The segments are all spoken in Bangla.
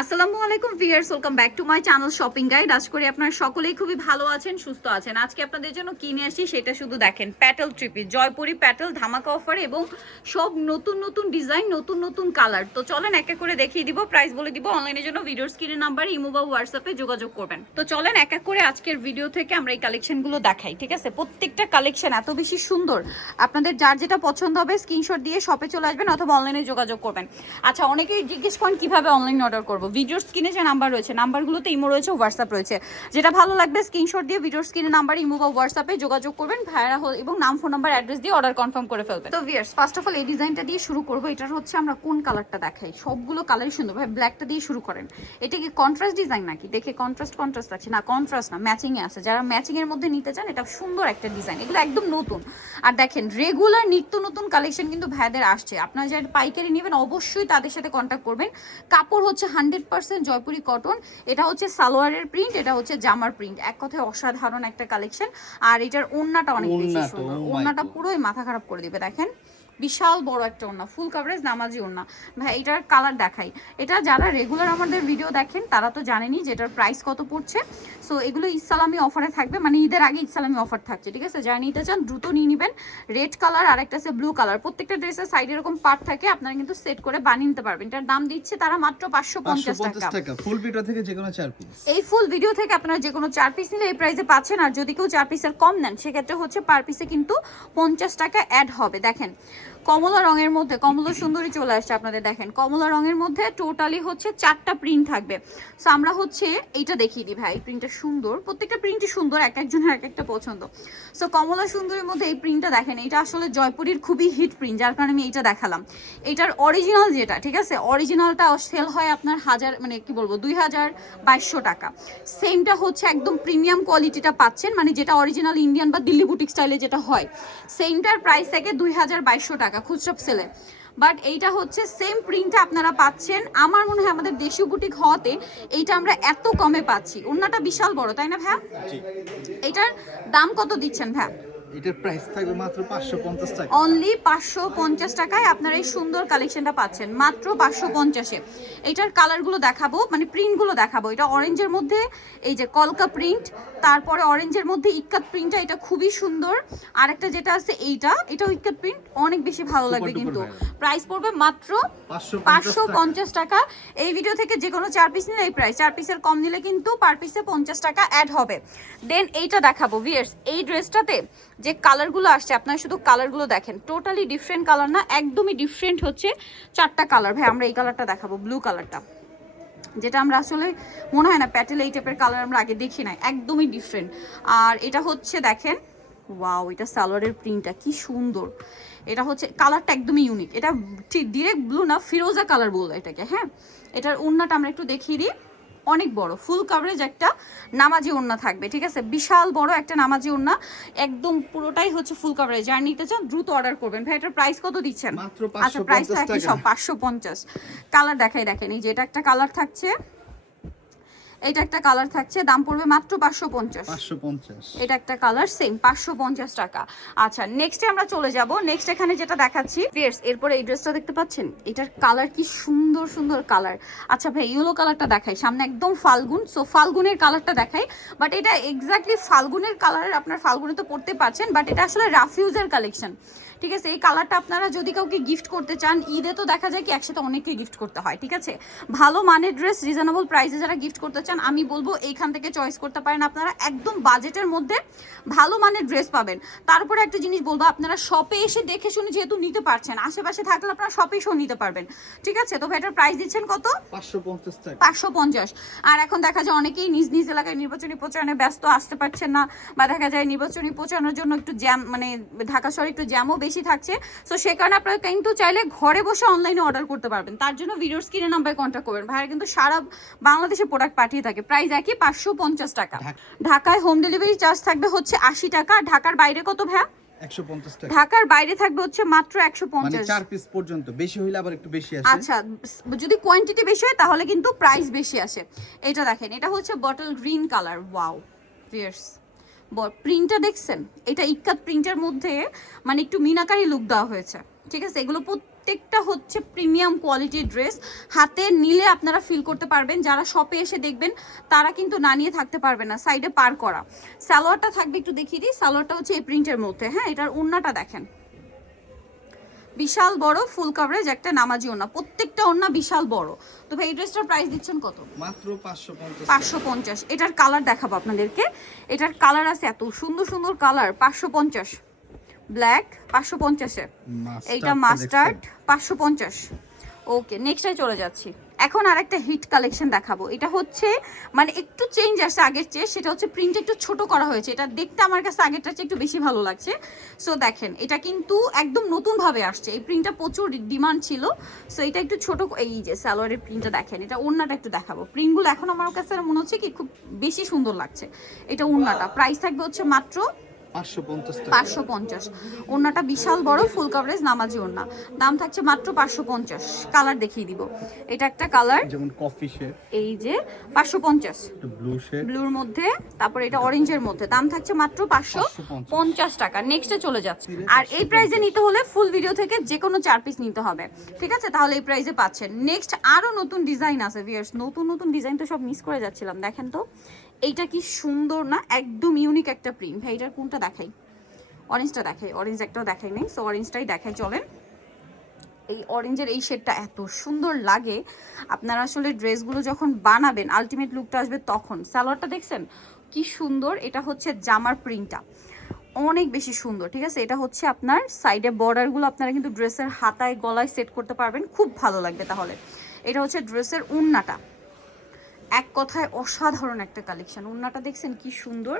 আসসালামু আলাইকুম viewers, welcome back to my channel shopping guide. আশা করি আপনারা সকলেই খুবই ভালো আছেন, সুস্থ আছেন। আজকে আপনাদের জন্য কিনে আসি সেটা শুধু দেখেন, প্যাটেল ট্রিপি জয়পুরি প্যাটেল ধামাকা অফারে এবং সব নতুন নতুন ডিজাইন, নতুন নতুন কালার। তো চলেন এক এক করে দেখিয়ে দিব, প্রাইস বলে দিব। অনলাইনের জন্য ভিডিওর স্ক্রিনের নাম্বার ইমো বা হোয়াটসঅ্যাপে যোগাযোগ করবেন। তো চলেন এক এক করে আজকের ভিডিও থেকে আমরা এই কালেকশনগুলো দেখাই, ঠিক আছে? প্রত্যেকটা কালেকশন এত বেশি সুন্দর, আপনাদের যার যেটা পছন্দ হবে স্ক্রিনশট দিয়ে শপে চলে আসবেন অথবা অনলাইনে যোগাযোগ করবেন। আচ্ছা, অনেকেই জিজ্ঞেস করেন কিভাবে অনলাইন অর্ডার করবো। ভিডিওর স্ক্রিনে যে নাম্বার রয়েছে, নাম্বারগুলোতে ইমো রয়েছে, হোয়াটসঅ্যাপ রয়েছে। যেটা ভালো লাগবে স্ক্রিনশট দিয়ে ভিডিওর স্ক্রিনে নাম্বার ইমো বা হোয়াটসঅ্যাপে যোগাযোগ করবেন ভাইরা, এবং নাম, ফোন নাম্বার, অ্যাড্রেস দিয়ে অর্ডার কনফার্ম করে ফেলবেন। তো ভিউয়ার্স, ফার্স্ট অফ অল এই ডিজাইনটা দিয়ে শুরু করবো। এটার হচ্ছে আমরা কোন কালারটা দেখাই, সবগুলো কালারই সুন্দর। ভাই ব্ল্যাকটা দিয়ে শুরু করেন। এটা কি কন্ট্রাস্ট ডিজাইন নাকি? দেখে কন্ট্রাস্ট আছে না, কন্ট্রাস্ট না, ম্যাচিং এ আছে। যারা ম্যাচিং এর মধ্যে নিতে চান, এটা সুন্দর একটা ডিজাইন, এগুলো একদম নতুন। আর দেখেন রেগুলার নিত্য নতুন কালেকশন কিন্তু ভাইদের আসছে। আপনারা যারা পাইকারি নেবেন অবশ্যই তাদের সাথে কন্ট্যাক্ট করবেন। কাপড় হচ্ছে 100% জয়পুরি কটন। এটা হচ্ছে সালোয়ারের প্রিন্ট, এটা হচ্ছে জামার প্রিন্ট। এক কথায় অসাধারণ একটা কালেকশন। আর এটার ওড়নাটা অনেক বেশি সুন্দর, ওড়নাটা পুরোই মাথা খারাপ করে দিবে। দেখেন বিশাল বড় একটা ওড়না, ফুল কভারেজ নামাজি ওড়না। ভাই এটার কালার দেখাই। এটা যারা রেগুলার আমাদের ভিডিও দেখেন তারা তো জানেনই যে এটার প্রাইস কত পড়ছে। সো এগুলো ইসলামি অফারে থাকবে, মানে ঈদের আগে ইসলামি অফার থাকছে, ঠিক আছে? যারা নিতে চান দ্রুত নিয়ে নেবেন। রেড কালার আর একটা আছে ব্লু কালার। প্রত্যেকটা ড্রেসের সাইডে এরকম পার্ট থাকে, আপনারা কিন্তু সেট করে বানিয়ে নিতে পারবেন। এটার দাম দিচ্ছে তারা মাত্র 550 টাকা। ফুল ভিডিও থেকে যে কোনো 4 পিস, এই ফুল ভিডিও থেকে আপনারা যে কোনো 4 পিস নিলে এই প্রাইসে পাচ্ছেন। আর যদি কেউ 4 পিসের কম নেন সেক্ষেত্রে হচ্ছে পার পিসে কিন্তু 50 টাকা অ্যাড হবে। দেখেন কমলা রঙের মধ্যে, কমলা সুন্দরী চলে আসছে আপনাদের। দেখেন কমলা রঙের মধ্যে টোটালি হচ্ছে 4টা প্রিন্ট থাকবে। সো আমরা হচ্ছে এইটা দেখিয়ে দিই। ভাই প্রিন্টটা সুন্দর, প্রত্যেকটা প্রিন্টই সুন্দর, এক একজনের এক একটা পছন্দ। সো কমলা সুন্দরীর মধ্যে এই প্রিন্টটা দেখেন, এটা আসলে জয়পুরির খুবই হিট প্রিন্ট, যার কারণে আমি এইটা দেখালাম। এটার অরিজিনাল যেটা, ঠিক আছে, অরিজিনালটা সেল হয় আপনার মানে কি বলবো 2200 টাকা। সেমটা হচ্ছে একদম প্রিমিয়াম কোয়ালিটিটা পাচ্ছেন, মানে যেটা অরিজিনাল ইন্ডিয়ান বা দিল্লি বুটিক স্টাইলে যেটা হয়, সেমটার প্রাইস থেকে 2200 টাকা খুচরা সেলে। বাট এইটা হচ্ছে সেম প্রিন্টটা আপনারা পাচ্ছেন, আমার মনে হয় আমাদের দেশীয় বুটিক হওয়াতে এইটা আমরা এত কমে পাচ্ছি। ওড়নাটা বিশাল বড়, তাই না ভাই? এটার দাম কত দিচ্ছেন ভাই? এটার প্রাইস থাকবে মাত্র 550 টাকা। অনলি 550 টাকায় আপনারা এই সুন্দর কালেকশনটা পাচ্ছেন, মাত্র 550-এ। এটার কালারগুলো দেখাবো, মানে প্রিন্টগুলো দেখাবো। এটা অরেঞ্জের মধ্যে এই যে কলকা প্রিন্ট, তারপরে অরেঞ্জের মধ্যে ইক্কাত প্রিন্টটা, এটা খুবই সুন্দর। আরেকটা যেটা আছে এটাও ইক্কাত প্রিন্ট, অনেক বেশি ভালো লাগবে। কিন্তু প্রাইস পড়বে মাত্র 550 টাকা। এই ভিডিও থেকে যে কোনো 4 পিস নিলে এই প্রাইস, 4 পিসের কম নিলে কিন্তু পার পিসে 50 টাকা অ্যাড হবে। দেন এইটা দেখাবো ভিউয়ার্স। এই ড্রেসটাতে যে কালারগুলো আসছে, আপনারা শুধু কালারগুলো দেখেন, টোটালি ডিফারেন্ট কালার না, একদমই ডিফারেন্ট হচ্ছে 4টা কালার। ভাই আমরা এই কালারটা দেখাবো, ব্লু কালারটা, যেটা আমরা আসলে মনে হয় না প্যাটেল এই টাইপের কালার আমরা আগে দেখি না, একদমই ডিফারেন্ট। আর এটা হচ্ছে দেখেন, ওয়াও, এটা সালোয়ারের প্রিন্টটা কি সুন্দর। এটা হচ্ছে কালারটা একদমই ইউনিক। এটা ঠিক ডিরেক্ট ব্লু না, ফিরোজা কালার বলবো এটাকে। হ্যাঁ, এটার ওড়নাটা আমরা একটু দেখিয়ে দিই। অনেক বড় ফুল কভারেজ একটা নামাজি ওড়না থাকবে, ঠিক আছে? বিশাল বড় একটা নামাজি ওড়না, একদম পুরোটাই হচ্ছে ফুল কভারেজ। যারা নিতে চান দ্রুত অর্ডার করবেন। ভাই এটার প্রাইস কত দিচ্ছেন? আচ্ছা, প্রাইস তো একই সব, 550। কালার দেখাই, দেখেন এই যে এটা একটা কালার থাকছে, এটা একটা কালার থাকছে, দাম পড়বে মাত্র 550। এটা একটা কালার, সেম 550 টাকা। আচ্ছা, নেক্সটে আমরা চলে যাব। নেক্সট এখানে যেটা দেখাচ্ছি ভিউয়ার্স, এরপরে এই ড্রেসটা দেখতে পাচ্ছেন, এটার কালার কি সুন্দর সুন্দর কালার। আচ্ছা ভাই, ইয়েলো কালারটা দেখাই, সামনে একদম ফাল্গুন, সো ফাল্গুনের কালারটা দেখাই। বাট এটা এক্স্যাক্টলি ফাল্গুনের কালারের, আপনার ফাল্গুনে তো পড়তে পারছেন, বাট এটা আসলে রাফিউজের কালেকশন, ঠিক আছে? এই কালারটা আপনারা যদি কাউকে গিফট করতে চান, ঈদে তো দেখা যায় কি একসাথে অনেককেই গিফট করতে হয়, ঠিক আছে? ভালো মানের ড্রেস রিজনেবল প্রাইসে যারা গিফট করতে চান, আমি বলবো এইখান থেকে চয়েস করতে পারেন। আপনারা একদম বাজেটের মধ্যে ভালো মানের ড্রেস পাবেন। তারপরে একটা জিনিস বলবো, আপনারা শপে এসে দেখে শুনে যেহেতু নিতে পারছেন, আশেপাশে থাকলে আপনারা শপে এসেও নিতে পারবেন, ঠিক আছে? তো এটার প্রাইস দিচ্ছেন কত? 550 টাকা। 550। আর এখন দেখা যায় অনেকেই নিজ নিজ এলাকায় নির্বাচনী প্রচারণে ব্যস্ত, আসতে পারছেন না, বা দেখা যায় নির্বাচনী প্রচারণের জন্য একটু জ্যাম, মানে ঢাকা শহরে একটু জ্যামও বেশি থাকছে। সো সে কারণে আপনারা কিন্তু চাইলে ঘরে বসে অনলাইনে অর্ডার করতে পারবেন। তার জন্য ভিডিওর স্ক্রিনে নাম্বারে কন্ট্যাক্ট করবেন। ভাইয়া কিন্তু সারা বাংলাদেশে প্রোডাক্ট পাঠিয়ে থাকে। প্রাইস একই, 550 টাকা। ঢাকায় হোম ডেলিভারি চার্জ থাকবে হচ্ছে 80 টাকা। ঢাকার বাইরে কত ভাইয়া? 150 টাকা। ঢাকার বাইরে থাকবে হচ্ছে মাত্র 150, মানে 4 পিস পর্যন্ত, বেশি হইলে আবার একটু বেশি আসে। আচ্ছা, যদি কোয়ান্টিটি বেশি হয় তাহলে কিন্তু প্রাইস বেশি আসে। এটা দেখেন, এটা হচ্ছে bottle green colour, wow viewers, প্রিন্টটা দেখছেন? এটা ইক্কাত প্রিন্টের মধ্যে মানে একটু মিনাকারি লুক দেওয়া হয়েছে, ঠিক আছে? এগুলো প্রত্যেকটা হচ্ছে প্রিমিয়াম কোয়ালিটির ড্রেস, হাতে নিলে আপনারা ফিল করতে পারবেন, যারা শপে এসে দেখবেন তারা কিন্তু না নিয়ে থাকতে পারবে না, সাইডে পার করা। সালোয়ারটা থাকবে, একটু দেখিয়ে দিই, সালোয়ারটা হচ্ছে এই প্রিন্টের মধ্যে, হ্যাঁ এটার ওড়নাটা দেখেন বিশাল বড় ফুল কভারেজ একটা নামাজি ওড়না, প্রত্যেকটা ওড়না বিশাল বড়। তো ভাই এই ড্রেসটার প্রাইস দিচ্ছেন কত? মাত্র 550 550। এটার কালার দেখাবো আপনাদেরকে, এটার কালার আছে এত সুন্দর সুন্দর কালার। 550 ব্ল্যাক, 550-এ এইটা মাস্টার্ড 550। ওকে, নেক্সটে চলে যাচ্ছি। এখন আরেকটা হিট কালেকশন দেখাবো, এটা হচ্ছে মানে একটু চেঞ্জ আসছে আগের চেয়ে, সেটা হচ্ছে প্রিন্ট একটু ছোট করা হয়েছে, এটা দেখতে আমার কাছে আগেরটার চেয়ে একটু বেশি ভালো লাগছে। সো দেখেন এটা কিন্তু একদম নতুন ভাবে আসছে, এই প্রিন্টটা প্রচুর ডিমান্ড ছিল। সো এটা একটু ছোট, এই যে সালোয়ারের প্রিন্টটা দেখেন, এটা ওড়নাটা একটু দেখাবো। প্রিন্টগুলো এখন আমার কাছে মনে হচ্ছে কি খুব বেশি সুন্দর লাগছে। এটা ওড়নাটা প্রাইস থাকবে হচ্ছে মাত্র 550। ওড়নাটা বিশাল বড় ফুল কভারেজ নামাজি ওড়না, দাম থাকছে মাত্র 550। কালার দেখিয়ে দিব, এটা একটা কালার যেমন কফি শেড, এই যে 550 একটু ব্লু শেড, ব্লুর মধ্যে, তারপর এটা অরেঞ্জের মধ্যে, দাম থাকছে মাত্র 550 টাকা। নেক্সটে চলে যাচ্ছে। আর এই প্রাইসে নিতে হলে ফুল ভিডিও থেকে যে কোনো 4 পিস নিতে হবে, ঠিক আছে? তাহলে এই প্রাইসে পাচ্ছেন। নেক্সট আরো নতুন ডিজাইন আছে ভিউয়ার্স, নতুন নতুন ডিজাইন তো সব মিস করে যাচ্ছিলাম। দেখেন তো এইটা কি সুন্দর না, একদম ইউনিক একটা প্রিন্ট। ভাই এটার কোনটা দেখাই? অরেঞ্জটা দেখাই, অরেঞ্জ একটাও দেখাই নেই, সো অরেঞ্জটাই দেখাই চলেন। এই অরেঞ্জের এই শেডটা এত সুন্দর লাগে, আপনারা আসলে ড্রেসগুলো যখন বানাবেন আলটিমেট লুকটা আসবে তখন। সালোয়ারটা দেখছেন কি সুন্দর, এটা হচ্ছে জামার প্রিন্টটা অনেক বেশি সুন্দর, ঠিক আছে? এটা হচ্ছে আপনার সাইডে বর্ডারগুলো আপনারা কিন্তু ড্রেসের হাতায় গলায় সেট করতে পারবেন, খুব ভালো লাগবে। তাহলে এটা হচ্ছে ড্রেসের ওড়নাটা, এক কথায় অসাধারণ একটা কালেকশন। ওড়নাটা দেখছেন কি সুন্দর,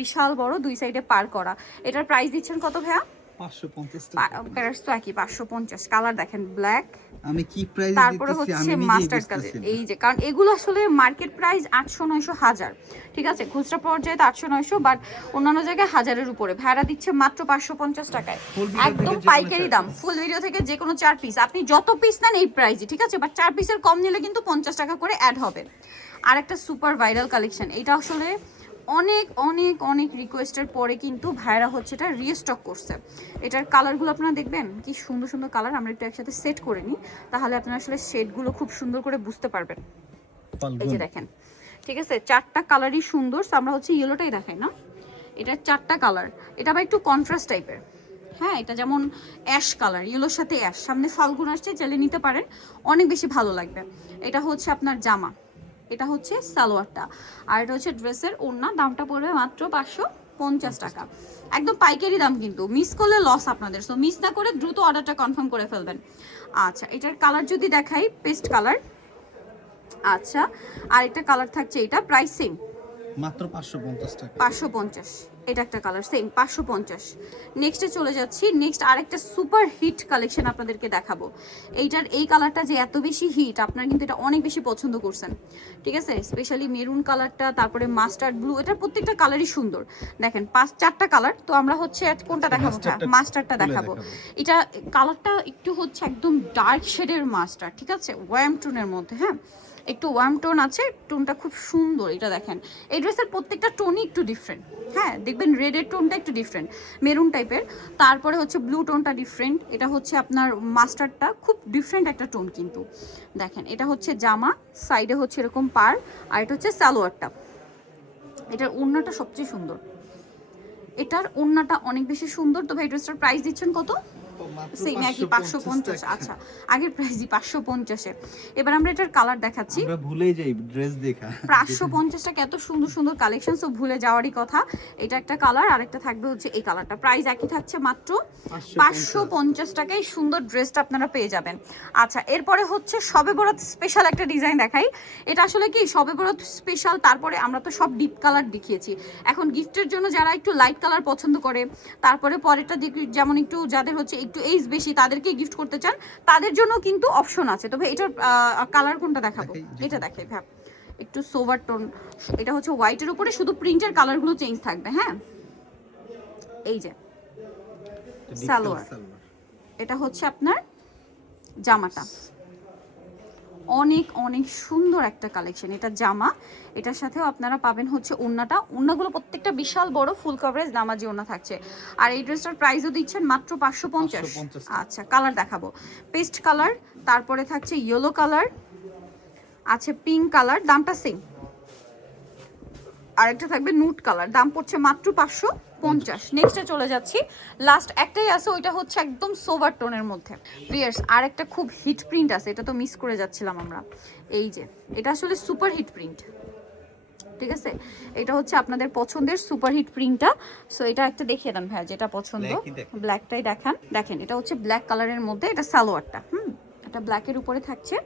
বিশাল বড়, দুই সাইডে পার করা। এটার প্রাইস দিচ্ছেন কত ভাইয়া? 550 টাকা। প্রাইস তো একই 550। কালার দেখেন ব্ল্যাক, আমি কি প্রাইস তারপরে দিতেছি হচ্ছে আমি নিজেই মাস্টার্ড কালার, বুঝতেছি না। এই যে কারণ এগুলো আসলে মার্কেট প্রাইস 800 900 1000, ঠিক আছে? খুচরা পর্যায়ে তো 800 900, বাট অন্যান্য জায়গায় 1000-এর উপরে। ভাড়া দিচ্ছে মাত্র 550 টাকায়, একদম পাইকারি দাম। ফুল ভিডিও থেকে যে কোনো 4 পিস, আপনি যত পিস নেন এই প্রাইসই, ঠিক আছে? বাট 4 পিসের কম নিলে কিন্তু 50 টাকা করে অ্যাড হবে। আর একটা সুপার ভাইরাল কালেকশন, এটা আসলে অনেক অনেক অনেক রিকোয়েস্টের পরে কিন্তু ভাইরা হচ্ছে এটা রিস্টক করছে। এটার কালারগুলো আপনারা দেখবেন কি সুন্দর সুন্দর কালার। আমরা একটু একসাথে সেট করে নিই, তাহলে আপনারা আসলে শেডগুলো খুব সুন্দর করে বুঝতে পারবেন। এই যে দেখেন, ঠিক আছে? 4টা কালারই সুন্দর। আমরা হচ্ছে ইয়েলোটাই দেখাই না, এটা 4টা কালার। এটা আবার একটু কন্ট্রাস্ট টাইপের, হ্যাঁ এটা যেমন অ্যাশ কালার, ইয়েলোর সাথে অ্যাশ, সামনে ফাল্গুন আসছে, চাইলে নিতে পারেন, অনেক বেশি ভালো লাগবে। এটা হচ্ছে আপনার জামা, এটা হচ্ছে সালোয়ারটা, আর এটা হচ্ছে ড্রেসের ওড়না। দামটা পড়বে মাত্র 550 টাকা, একদম পাইকারি দাম, কিন্তু মিস করলে লস আপনাদের। সো মিস না করে দ্রুত অর্ডারটা কনফার্ম করে ফেলবেন। আচ্ছা এটার কালার যদি দেখাই, পেস্ট কালার। আচ্ছা আর একটা কালার থাকছে, এটা প্রাইস সেম মাত্র 550 টাকা। 550। এটা একটা কালার সেম 550। নেক্সটে চলে যাচ্ছি। নেক্সট আরেকটা সুপার হিট কালেকশন আপনাদেরকে দেখাবো। এইটার এই কালারটা যে এত বেশি হিট, আপনারা কিন্তু এটা অনেক বেশি পছন্দ করছেন, ঠিক আছে? স্পেশালি মেরুন কালারটা, তারপরে মাস্টার্ড ব্লু, এটার প্রত্যেকটা কালারই সুন্দর। দেখেন 4টা কালার, তো আমরা হচ্ছে কোনটা দেখাবো? মাস্টারটা দেখাবো। এটা কালারটা একটু হচ্ছে একদম ডার্ক শেডের মাস্টার্ড, ঠিক আছে? ওয়ার্ম টোনের মধ্যে, হ্যাঁ একটু ওয়ার্ম টোন আছে, টোনটা খুব সুন্দর। এটা দেখেন এই ড্রেসের প্রত্যেকটা টোনই একটু ডিফারেন্ট, হ্যাঁ দেখবেন রেডের টোনটা একটু ডিফারেন্ট, মেরুন টাইপের, তারপরে হচ্ছে ব্লু টোনটা ডিফারেন্ট, এটা হচ্ছে আপনার মাস্টার্ডটা খুব ডিফারেন্ট একটা টোন। কিন্তু দেখেন এটা হচ্ছে জামা, সাইডে হচ্ছে এরকম পার, আর এটা হচ্ছে সালোয়ারটা। এটার ওড়নাটা সবচেয়ে সুন্দর, এটার ওড়নাটা অনেক বেশি সুন্দর। তো ভাই ড্রেসটার প্রাইস দিচ্ছেন কত? সেম একই 550। আচ্ছা আগের প্রাইসই 550-এ। এবার আমরা এটার কালার দেখাচ্ছি, আমরা ভুলেই যাই ড্রেস দেখা। 550 টাকা, এত সুন্দর সুন্দর কালেকশন, সব ভুলে যাওয়ারই কথা। এটা একটা কালার, আরেকটা থাকবে হচ্ছে এই কালারটা। প্রাইস একই থাকছে, মাত্র 550 টাকায় সুন্দর ড্রেসটা আপনারা পেয়ে যাবেন। আচ্ছা এরপরে হচ্ছে শবে বরাত স্পেশাল একটা ডিজাইন দেখাই। এটা আসলে কি শবে বরাত স্পেশাল, তারপরে আমরা তো সব ডিপ কালার দেখিয়েছি। এখন গিফটের জন্য যারা একটু লাইট কালার পছন্দ করে, তারপরে পরেরটা যেমন একটু যাদের হচ্ছে একটু এইজ বেশি, তাদেরকে গিফট করতে চান, তাদের জন্য কিন্তু অপশন আছে। তবে এটার কালার কোনটা দেখাবো? এটা দেখাই ভাব, একটু সোভার টোন। এটা হচ্ছে হোয়াইটের উপরে, শুধু প্রিন্টের কালারগুলো চেঞ্জ থাকবে, হ্যাঁ এই যে সালোয়ার, এটা হচ্ছে আপনার জামাটা, অনেক অনেক সুন্দর একটা কালেকশন। এটা জামা, এটার সাথেও আপনারা পাবেন হচ্ছে ওড়নাটা। ওড়নাগুলো প্রত্যেকটা বিশাল বড় ফুল কভারেজ নামাজি ওড়না থাকছে। আর এই ড্রেসটার প্রাইসও দিচ্ছেন মাত্র 550। 550 আচ্ছা, কালার দেখাবো। পেস্ট কালার, তারপরে থাকছে ইয়েলো কালার, আছে পিঙ্ক কালার, দামটা সেম। আরেকটা থাকবে নুট কালার, দাম পড়ছে মাত্র 550। নেক্সটে চলে যাচ্ছি, লাস্ট একটাই আছে, ওইটা হচ্ছে একদম সোভার টোনের মধ্যে। ভিয়ার্স, আরেকটা খুব হিট প্রিন্ট আছে, এটা তো মিস করে যাচ্ছিলাম আমরা। এই যে এটা আসলে সুপার হিট প্রিন্ট, ঠিক আছে? এটা হচ্ছে আপনাদের পছন্দের সুপার হিট প্রিন্টটা। সো এটা একটা দেখিয়ে দেন ভাইয়া, যেটা পছন্দ ব্ল্যাকটাই দেখান। দেখেন এটা হচ্ছে ব্ল্যাক কালারের মধ্যে, এটা সালোয়ারটা, এটা ব্ল্যাকের উপরে থাকছে।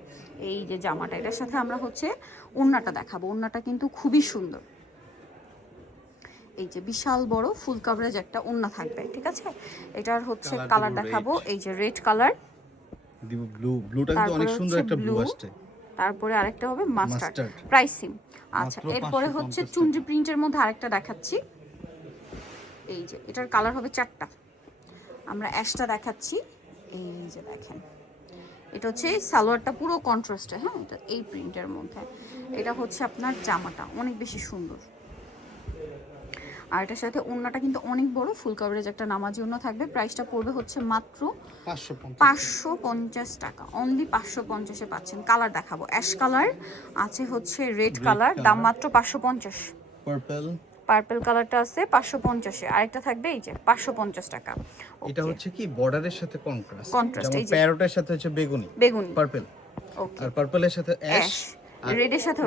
এই যে জামাটা, এটার সাথে আমরা হচ্ছে ওড়নাটা দেখাবো। ওড়নাটা কিন্তু খুবই সুন্দর, এই যে বিশাল বড় ফুল কভারেজ একটা ওড়না থাকবে, ঠিক আছে? এটার হচ্ছে কালার দেখাবো, এই যে রেড কালার, দিব ব্লুটা কিন্তু অনেক সুন্দর একটা ব্লু আসছে। তারপরে আরেকটা হবে মাস্টার্ড, প্রাইস সেম। আচ্ছা, এরপরে হচ্ছে চুনরি প্রিন্টের মধ্যে আরেকটা দেখাচ্ছি। এই যে এটার কালার হবে 4টা, আমরা অ্যাশটা দেখাচ্ছি। এই যে দেখেন, এটা হচ্ছে সালোয়ারটা পুরো কন্ট্রাস্টে, হ্যাঁ, এটা এই প্রিন্টের মধ্যে। এটা হচ্ছে আপনার জামাটা অনেক বেশি সুন্দর, আর এটার সাথে ওড়নাটা কিন্তু অনেক বড় ফুল কভারেজ একটা নামাজি ওড়না থাকবে। প্রাইসটা পড়বে হচ্ছে মাত্র 550 টাকা, অনলি 550-এ পাচ্ছেন। কালার দেখাবো, অ্যাশ কালার, আছে হচ্ছে রেড কালার, দাম মাত্র 550। পার্পল কালারটা আছে 550-এ, আরেকটা থাকবে এই যে 550 টাকা। এটা হচ্ছে কি বর্ডারের সাথে কন্ট্রাস্ট, এই যে প্যারোটের সাথে হচ্ছে বেগুনি পার্পল, ওকে, আর পার্পলের সাথে অ্যাশ, রেডের সাথে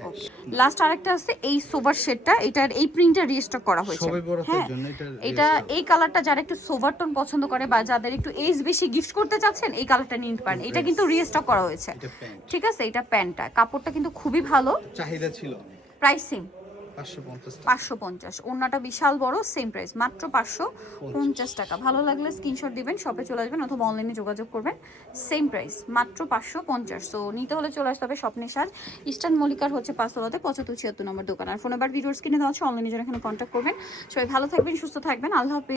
অ্যাশ। লাস্ট আরেকটা আছে এই সোভার শেডটা, এটার এই প্রিন্টটা রিস্টক করা হয়েছে। সবাই বড়দের জন্য এটা এই কালারটা যারা একটু সোভার টোন পছন্দ করে বা যাদের একটু এজ বেশি গিফট করতে চাচ্ছেন, এই কালারটা নিতে পারেন। এটা কিন্তু রিস্টক করা হয়েছে, ঠিক আছে? এটা প্যান্টটা, কাপড়টা কিন্তু খুবই ভালো, চাহিদা ছিল। প্রাইসিং 550 550। ওড়নাটা বিশাল বড়, সেম প্রাইস মাত্র 550 টাকা। ভালো লাগলে স্ক্রিনশট দিবেন, শপে চলে আসবেন অথবা অনলাইনে যোগাযোগ করবেন, সেম প্রাইস মাত্র 550। সো নিতে হলে চলে আসতে হবে স্বপ্নের সাজ, ইস্টার্ন মল্লিকার হচ্ছে 5তলাতে 75-76 নম্বর দোকান। আর ফোন নাম্বার ভিডিওর স্ক্রিনে দেওয়া আছে, অনলাইনে যারা এখানে কন্ট্যাক্ট করবেন। সবাই ভালো থাকবেন, সুস্থ থাকবেন, আল্লাহ হাফেজ।